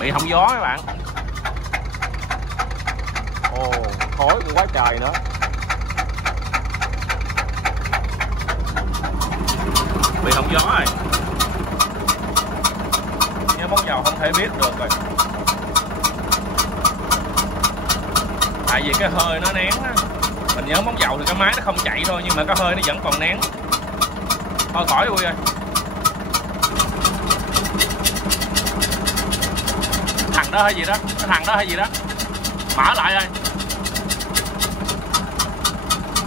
Bị hỏng gió các bạn. Ồ, khói cũng quá trời nữa. Bị hỏng gió rồi. Nhớ món dầu không thể biết được rồi. Tại vì cái hơi nó nén á. Mình nhớ món dầu thì cái máy nó không chạy thôi, nhưng mà cái hơi nó vẫn còn nén. Thôi khỏi Ui ơi. Thằng đó hay gì đó, cái thằng đó hay gì đó. Mở lại ơi.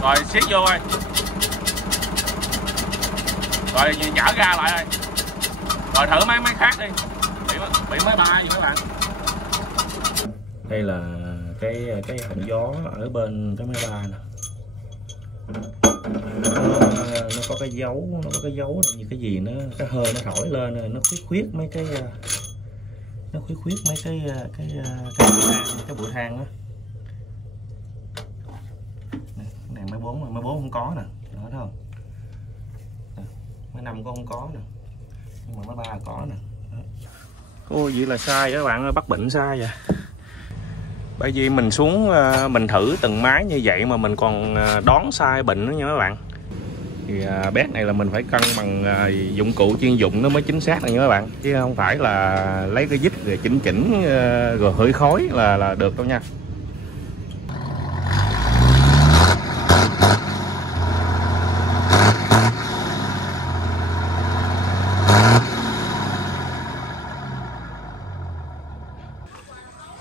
Rồi siết vô ơi. Rồi nhả ra lại ơi. Rồi thử máy khác đi. Bị máy bay gì các bạn. Đây là cái họng gió ở bên cái máy bay nè. Nó có cái dấu như cái gì, nó cái hơi nó thổi lên nó khuyết mấy cái bụi than đó. Này máy 4 không có nè, đó thấy không? Máy 5 cũng không có nè, nhưng mà máy 3 có nè. Ôi vậy là sai các bạn ơi, bắt bệnh sai vậy. Bởi vì mình xuống mình thử từng máy như vậy mà mình còn đoán sai bệnh nữa nha các bạn. Thì bét này là mình phải cân bằng dụng cụ chuyên dụng nó mới chính xác này nha các bạn, chứ không phải là lấy cái dít rồi chỉnh rồi hửi khói là được đâu nha.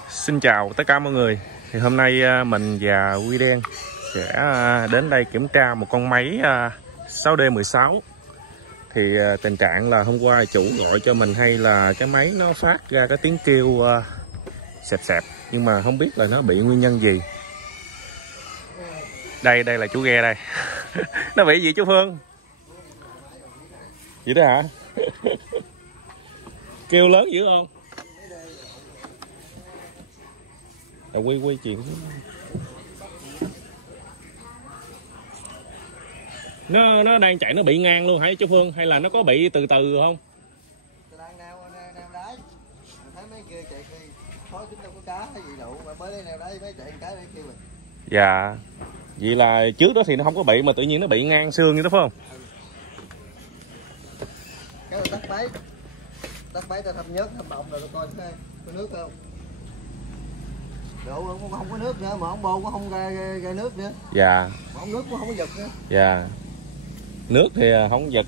Xin chào tất cả mọi người. Thì hôm nay mình và Huy Đen sẽ đến đây kiểm tra một con máy 6D16. Thì tình trạng là hôm qua chủ gọi cho mình hay là cái máy nó phát ra cái tiếng kêu sẹp sẹp, nhưng mà không biết là nó bị nguyên nhân gì. Đây là chú ghe đây. Nó bị gì chú Phương? Vậy đó hả? Kêu lớn dữ không? Quay chuyện nó đang chạy, nó bị ngang luôn hả chú Phương, hay là nó có bị từ từ không? Đang neo đáy, thấy mấy kia chạy khi khói chúng đâu có cá hay gì đâu, mà mới lên neo đáy mới chạy cái để kêu mình. Dạ, vậy là trước đó thì nó không có bị mà tự nhiên nó bị ngang xương như đó phải không? Cái là tắt máy ta thăm nhớt thăm động rồi coi có nước không. Độ không có nước nữa, mà ống bô cũng không ra nước nữa. Dạ. Mà ống nước cũng không có giật nữa. Dạ. Nước thì không giật,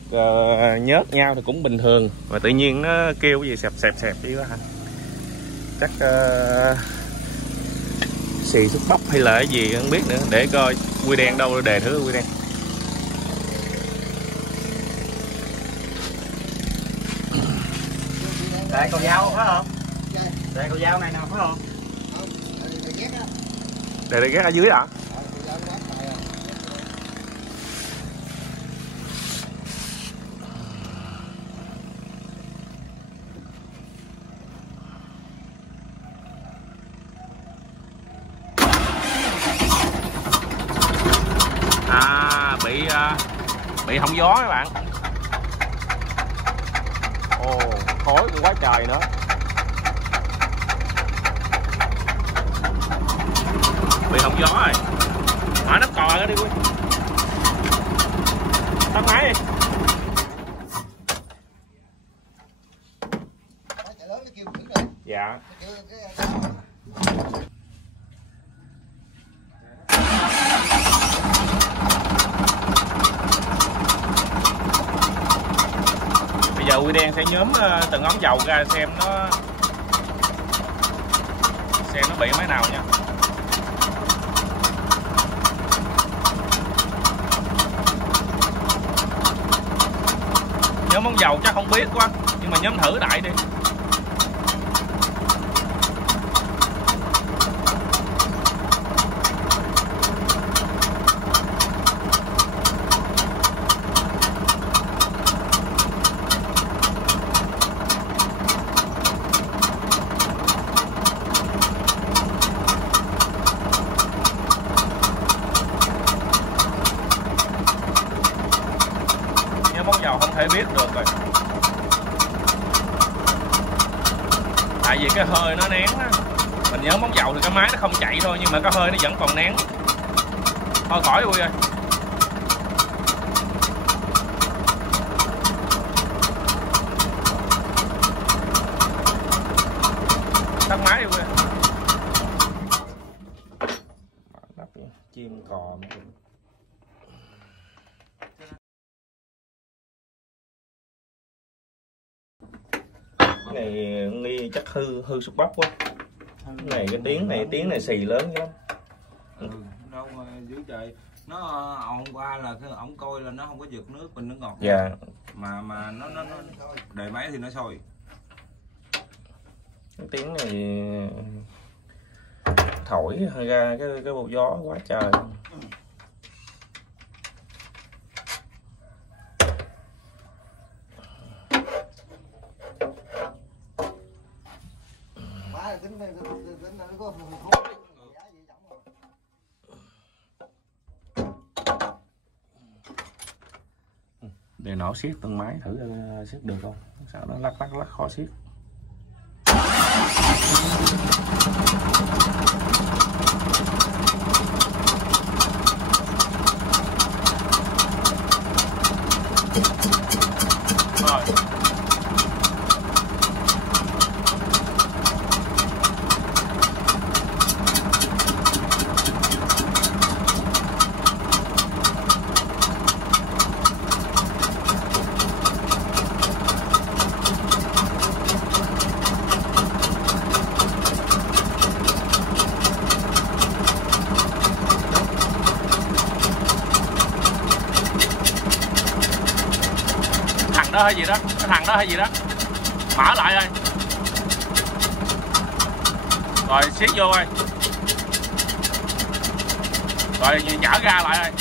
nhớt nhau thì cũng bình thường, mà tự nhiên nó kêu cái gì sẹp chứ hả? Chắc xì xúc bắp hay là cái gì không biết nữa. Để coi Huy Đen đâu đề thử Huy Đen. Đây cầu dao phải không? Đây cầu dao này nào phải không? Để ghét ở dưới hả? Bị hỏng gió các bạn. Ồ, khói cũng quá trời nữa. Bị hỏng gió rồi. Mở nắp cò ra đi Quy. Tắt máy đi. Dạ. Bây giờ Huy Đen sẽ nhóm từng ống dầu ra xem nó bị máy nào nha. Nhóm ống dầu chắc không biết quá, nhưng mà nhóm thử đại đi. Nhóm ống dầu không thể biết được rồi. Tại vì cái hơi nó nén á, mình nhớ món dầu thì cái máy nó không chạy thôi, nhưng mà cái hơi nó vẫn còn nén. Thôi khỏi Vui ơi. Tắt máy đi Vui ơi. Chim cò cái này nghi chắc hư sụp bắp quá. Cái này cái tiếng này xì lớn lắm. Đâu mà dưới trời nó hôm qua là cái ổng coi là nó không có vượt nước mình, nó ngọt. Dạ. Mà nó đề máy thì nó sôi. Cái tiếng này thổi ra cái bộ gió quá trời. Để nổ siết từng máy thử siết được không? Sao nó lắc khó siết. Rồi. Đó hay gì đó, cái thằng đó hay gì đó, mở lại rồi, rồi siết vô rồi, rồi nhả ra lại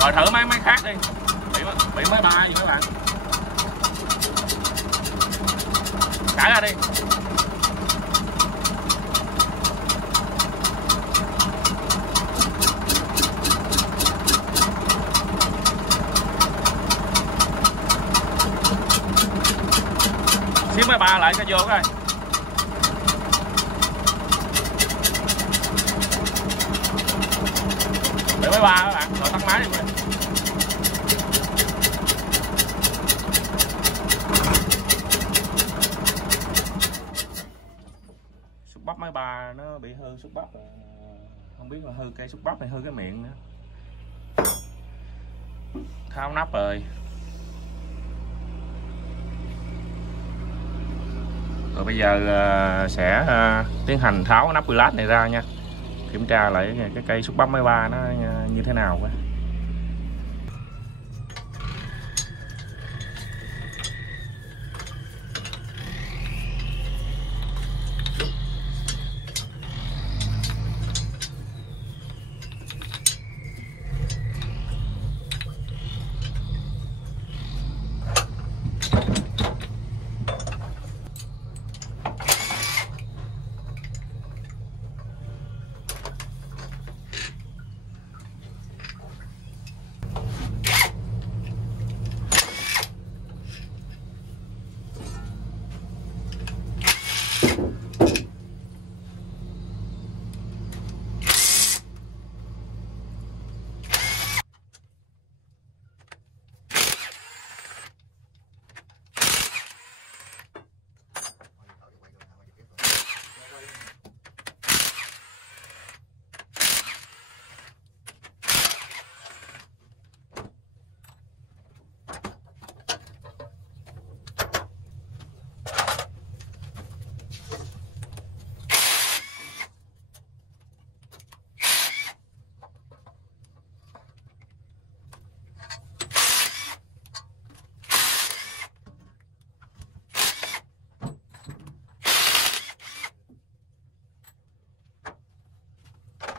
rồi thử máy khác đi, bị máy ba gì các bạn, thả ra đi. Xíu máy ba lại cái vô coi. Để máy ba các bạn, rồi tắt máy đi. Xúc bắp máy ba nó bị hư xúc bắp, không biết là hư cây xúc bắp hay hư cái miệng nữa. Tháo nắp rồi. Rồi bây giờ sẽ tiến hành tháo nắp lát này ra nha. Kiểm tra lại cái cây xúc bắp máy ba nó như thế nào quá.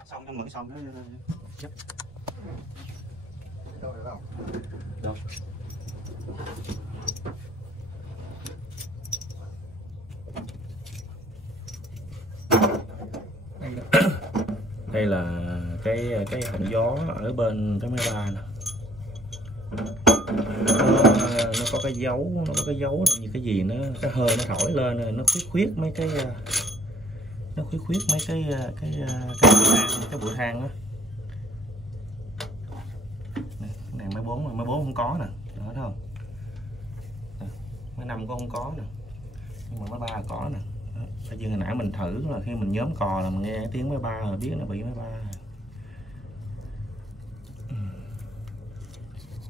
Xong vẫn xong đó. Chấp. Đâu được không? Đâu. Đây là cái họng gió ở bên cái máy ba nè. Nó có có cái dấu, nó có cái dấu như cái gì nó, cái hơi nó thổi lên rồi nó khuyết mấy cái, nó khuyết mấy cái bụi than đó. Này mấy bốn không có nè, đó thấy không? Mấy năm cũng không có nè, nhưng mà mấy ba có nè. Bây giờ hồi nãy mình thử là khi mình nhóm cò là mình nghe tiếng mấy ba rồi biết nó bị mấy ba.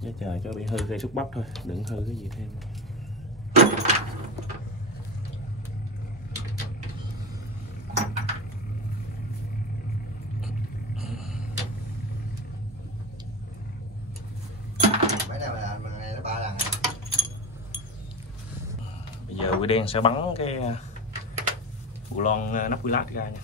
Chứ trời cho bị hư cây xúc bắp thôi, đừng hư cái gì thêm. Mấy này là nó 3 lần. Bây giờ Quy Đen sẽ bắn cái bộ lon nắp quy lát ra nha.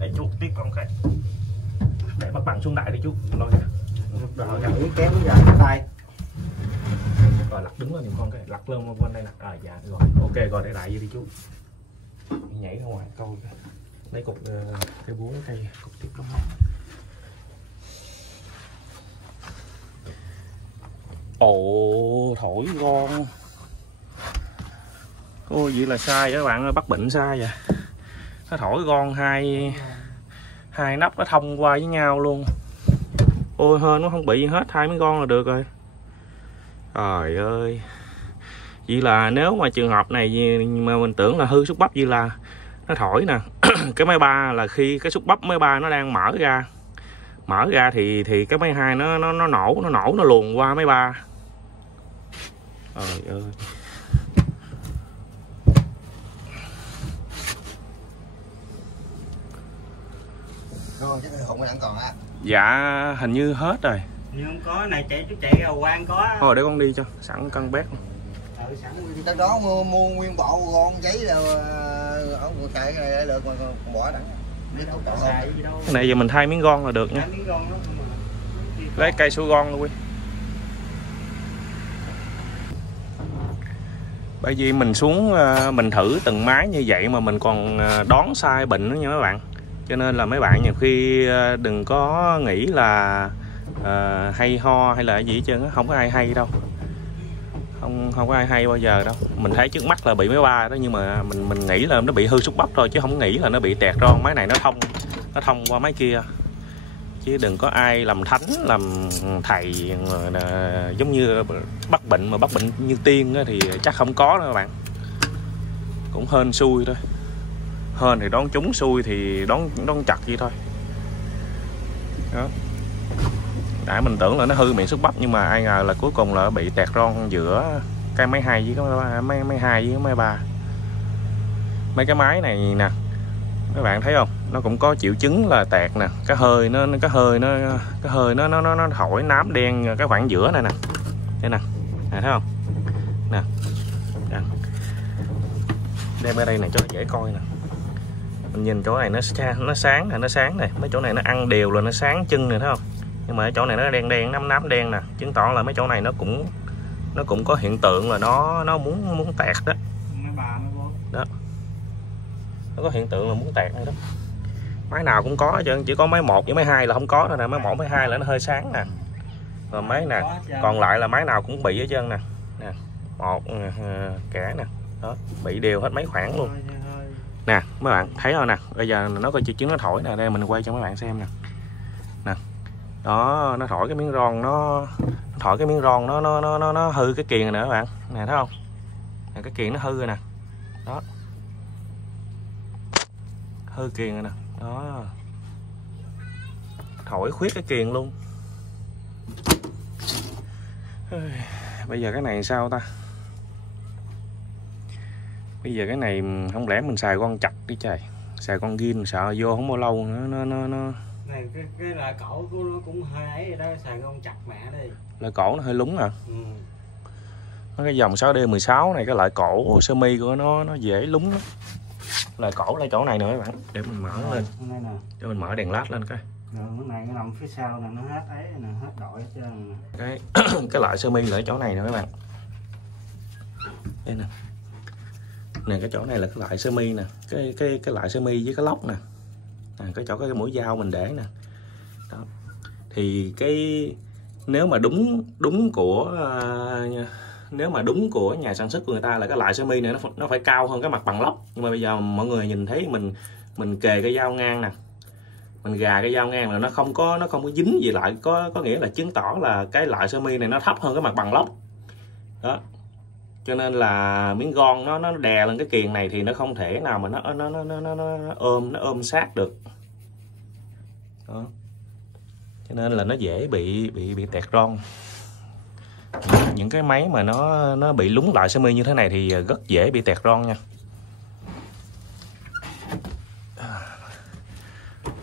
Để chú tiếp con cái để bắt bằng xuống đại đi chú lôi ra rồi kéo ra tay rồi lật đứng lên giùm con cái lật lên bên đây nè rồi dạ rồi ok rồi để đại đi chú nhảy ra ngoài câu lấy cục cây búa cây cục tiếp lắm. Ồ thổi con ôi vậy là sai các bạn ơi, bắt bệnh sai vậy. Nó thổi con hai nắp nó thông qua với nhau luôn. Ôi hên nó không bị gì hết, hai mấy con là được rồi. Trời ơi. Vậy là nếu mà trường hợp này mà mình tưởng là hư xúc bắp vậy là nó thổi nè. Cái máy ba là khi cái xúc bắp máy ba nó đang mở ra thì cái máy hai nó nổ nó luồn qua máy ba. Trời ơi. Rồi, chắc không còn á. Dạ hình như hết rồi. Nhưng không có này chạy chú chạy ra quan có. Thôi để con đi cho sẵn cân bét. Tới đó mua nguyên bộ con giấy là ông vừa cài cái này lại được mà còn bỏ đẳng. Cái này giờ mình thay miếng gon là được nha. Lấy cây su gon luôn. Bởi vì mình xuống mình thử từng máy như vậy mà mình còn đón sai bệnh nữa nha mấy bạn. Cho nên là mấy bạn nhiều khi đừng có nghĩ là hay ho hay là gì hết trơn á, không có ai hay đâu. Không có ai hay bao giờ đâu. Mình thấy trước mắt là bị máy ba đó nhưng mà mình nghĩ là nó bị hư xúc bắp thôi chứ không nghĩ là nó bị tẹt ron. Máy này nó thông qua máy kia. Chứ đừng có ai làm thánh làm thầy giống như bắt bệnh mà bắt bệnh như tiên á, thì chắc không có đâu các bạn. Cũng hên xui thôi. Hên thì đón trúng, xui thì đón chặt vậy thôi. Đó. Nãy mình tưởng là nó hư miệng xúc bắp nhưng mà ai ngờ là cuối cùng là bị tẹt ron giữa cái máy 2 với cái máy 2 với cái máy 3. Mấy cái máy này nè các bạn thấy không, nó cũng có triệu chứng là tẹt nè, cái hơi nó thổi nám đen cái khoảng giữa này nè, đây nè, thấy không nè, đem ra đây này cho dễ coi nè. Mình nhìn chỗ này nó sáng này, mấy chỗ này nó ăn đều là nó sáng chân này thấy không, nhưng mà ở chỗ này nó đen nám đen nè, chứng tỏ là mấy chỗ này nó cũng có hiện tượng là nó muốn tẹt đó. Đó, nó có hiện tượng là muốn tẹt này đó. Máy nào cũng có chứ, chỉ có máy 1 với máy 2 là không có thôi nè, máy 1 máy 2 là nó hơi sáng nè, rồi máy nè còn lại là máy nào cũng bị hết trơn nè, 1 kẻ nè, đó bị đều hết mấy khoảng luôn. Nè mấy bạn thấy không nè, bây giờ nó coi trứng nó thổi nè, đây mình quay cho mấy bạn xem nè. Nè. Đó, nó thổi cái miếng ron, nó thổi cái miếng ron nó hư cái kiềng rồi nè các bạn. Nè thấy không? Nè, cái kiềng nó hư rồi nè. Đó. Hư kiềng rồi nè. Đó. Thổi khuyết cái kiềng luôn. Bây giờ cái này sao ta? Bây giờ cái này không lẽ mình xài con chặt đi trời. Xài con gin sợ vô không bao lâu nữa nó này cái là cổ của nó cũng hơi ấy rồi đó, xài con chặt mẹ đi. Lại cổ nó hơi lúng à. Cái dòng 6D16 này, cái lại cổ sơ mi của nó dễ lúng lắm. Lại cổ lại chỗ này nữa các bạn, để mình mở lên. Để mình mở đèn led lên coi. Rồi cái này cái nằm phía sau là nó hết ấy nè, hết đội hết trơn. Cái lại sơ mi lại chỗ này nè các bạn. Đây nè. Nè cái chỗ này là cái lại sơ mi nè, cái lại sơ mi với cái lóc nè. Cái chỗ cái mũi dao mình để nè. Đó. Thì cái nếu mà đúng của nhà sản xuất của người ta là cái lại sơ mi này nó phải cao hơn cái mặt bằng lóc, nhưng mà bây giờ mọi người nhìn thấy mình kề cái dao ngang nè, mình gà cái dao ngang là nó không có dính gì lại, có nghĩa là chứng tỏ là cái lại sơ mi này nó thấp hơn cái mặt bằng lóc đó, cho nên là miếng gon nó đè lên cái kiềng này thì nó không thể nào mà nó ôm sát được đó. Cho nên là nó dễ bị tẹt ron. Những cái máy mà nó bị lúng lại sơ mi như thế này thì rất dễ bị tẹt ron nha.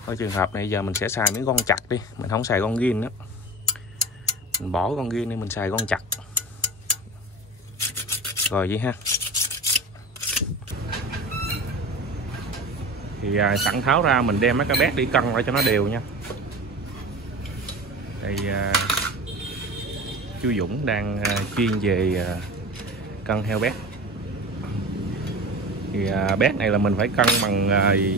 Ở trường hợp này giờ mình sẽ xài miếng con chặt đi, mình không xài con gin nữa. Mình bỏ con gin đi, mình xài con chặt. Rồi vậy ha. Thì sẵn tháo ra mình đem mấy cái bét đi cân lại cho nó đều nha. Đây chú Dũng đang chuyên về cân heo bét. Thì bét này là mình phải cân bằng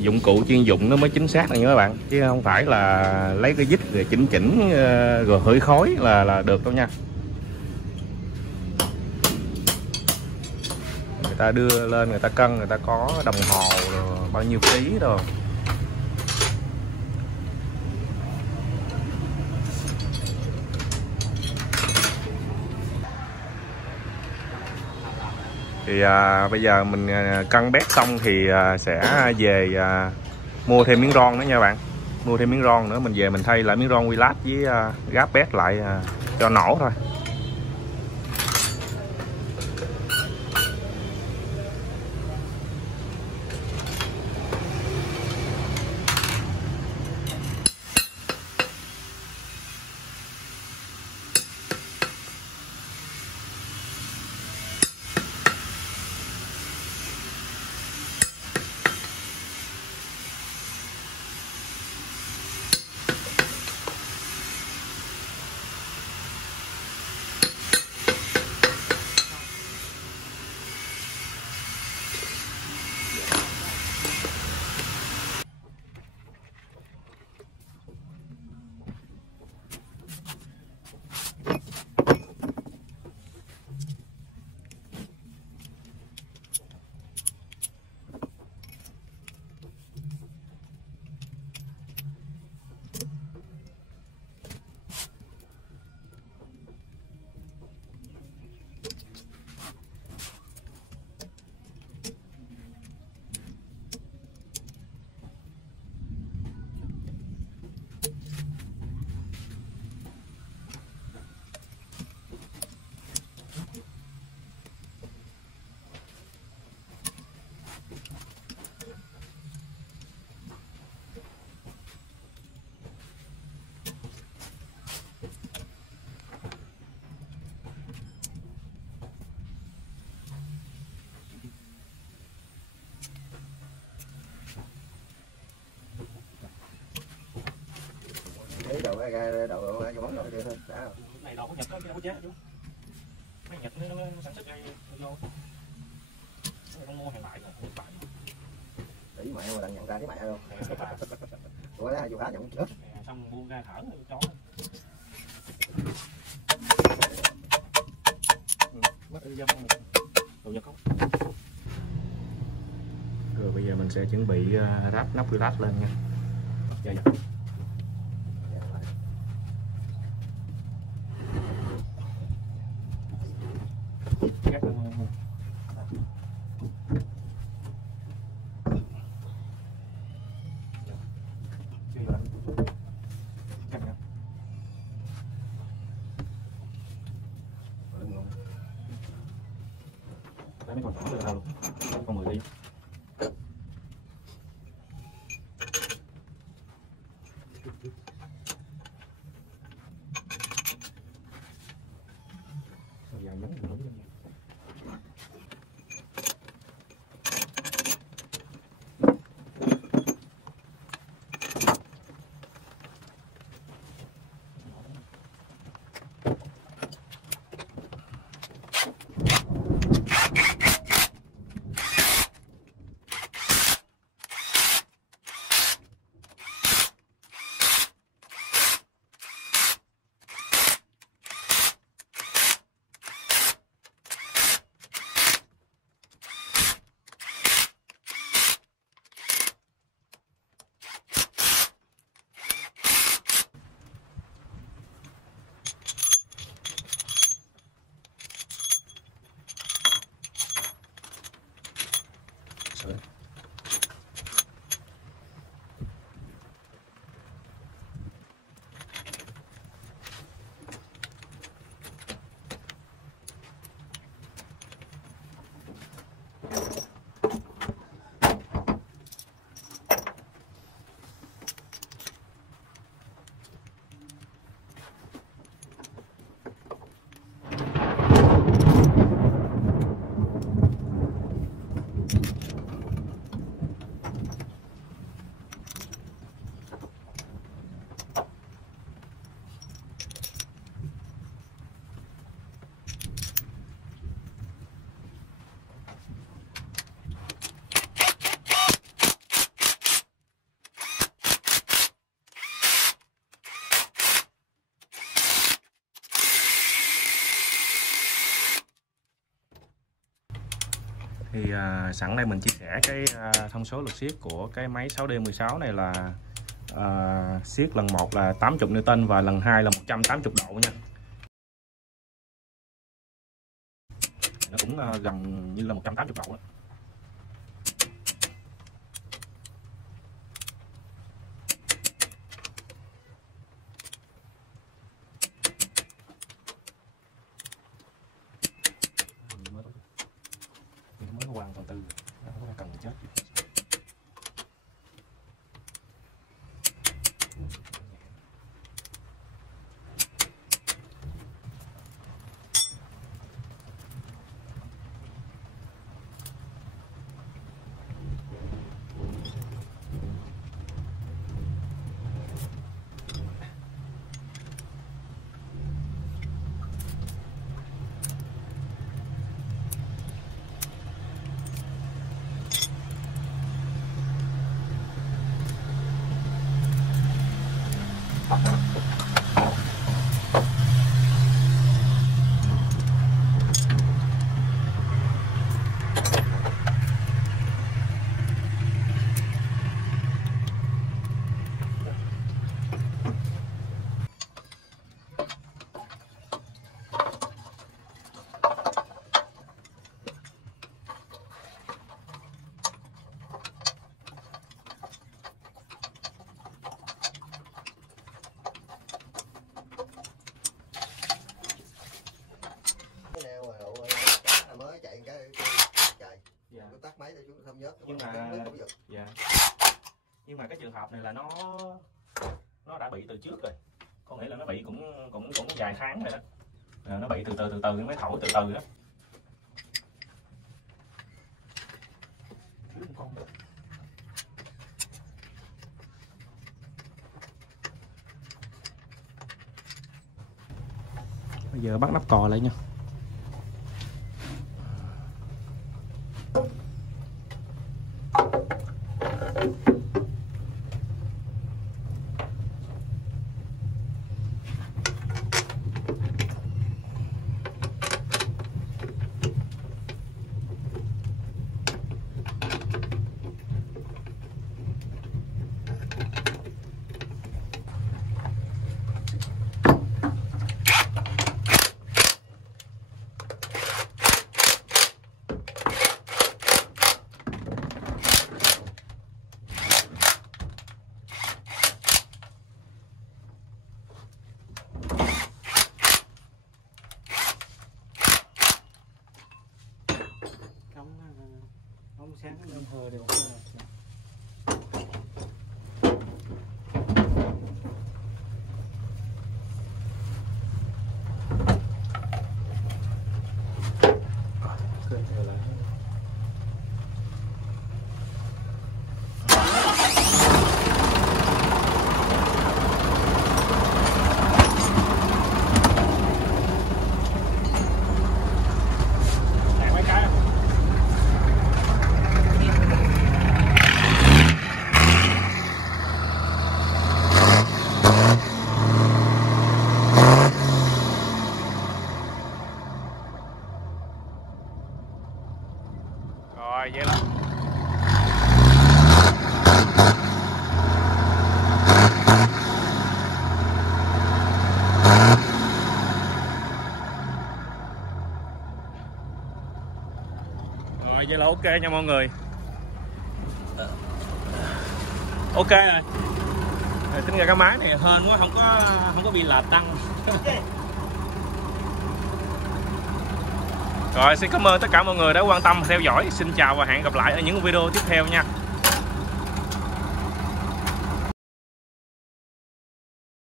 dụng cụ chuyên dụng nó mới chính xác này nha các bạn, chứ không phải là lấy cái dít rồi chỉnh rồi hửi khói là được đâu nha. Người ta đưa lên người ta cân, người ta có đồng hồ rồi, bao nhiêu ký rồi. Thì bây giờ mình cân bét xong thì sẽ về mua thêm miếng ron nữa nha bạn. Mua thêm miếng ron nữa, mình về mình thay lại miếng ron Willat với gáp bét lại cho nổ thôi. Đậu cái món rồi thôi. Này đồ của Nhật có chế chú. Mấy Nhật nó sản xuất ngay vô. Không mua hàng lại Nhật Bản. Tỷ mẹ mà đặng nhận ra cái mẹ luôn. Ủa đó, dù hả nhận trước. Xong buông ra thở chó. Bắt đi dâm đồ Nhật không? Rồi bây giờ Giờ mình sẽ chuẩn bị ráp nắp relax lên nha. Dạ, dạ. Gắt lên thôi. Đấy, mấy con nhỏ lên đâu luôn, con 10 ly. Dài giống như đúng. Thì sẵn đây mình chia sẻ cái thông số lực siết của cái máy 6D16 này là siết lần 1 là 80 Newton và lần 2 là 180 độ nha. Nó cũng gần như là 180 độ đó. Mới hoàn toàn tư nó cần chết. Tắt máy để chúng không nhớ. Dạ. Nhưng mà cái trường hợp này là nó đã bị từ trước rồi, có nghĩa là nó bị cũng vài tháng rồi đó. Nó bị từ từ mới thổi từ từ đó. Bây giờ bắt nắp cò lại nha. sáng lên hơi đều. Rồi vậy là ok nha mọi người. Ok rồi. Tính ra cái máy này hên quá, không có bị lệch tăng. Rồi xin cảm ơn tất cả mọi người đã quan tâm theo dõi. Xin chào và hẹn gặp lại ở những video tiếp theo nha.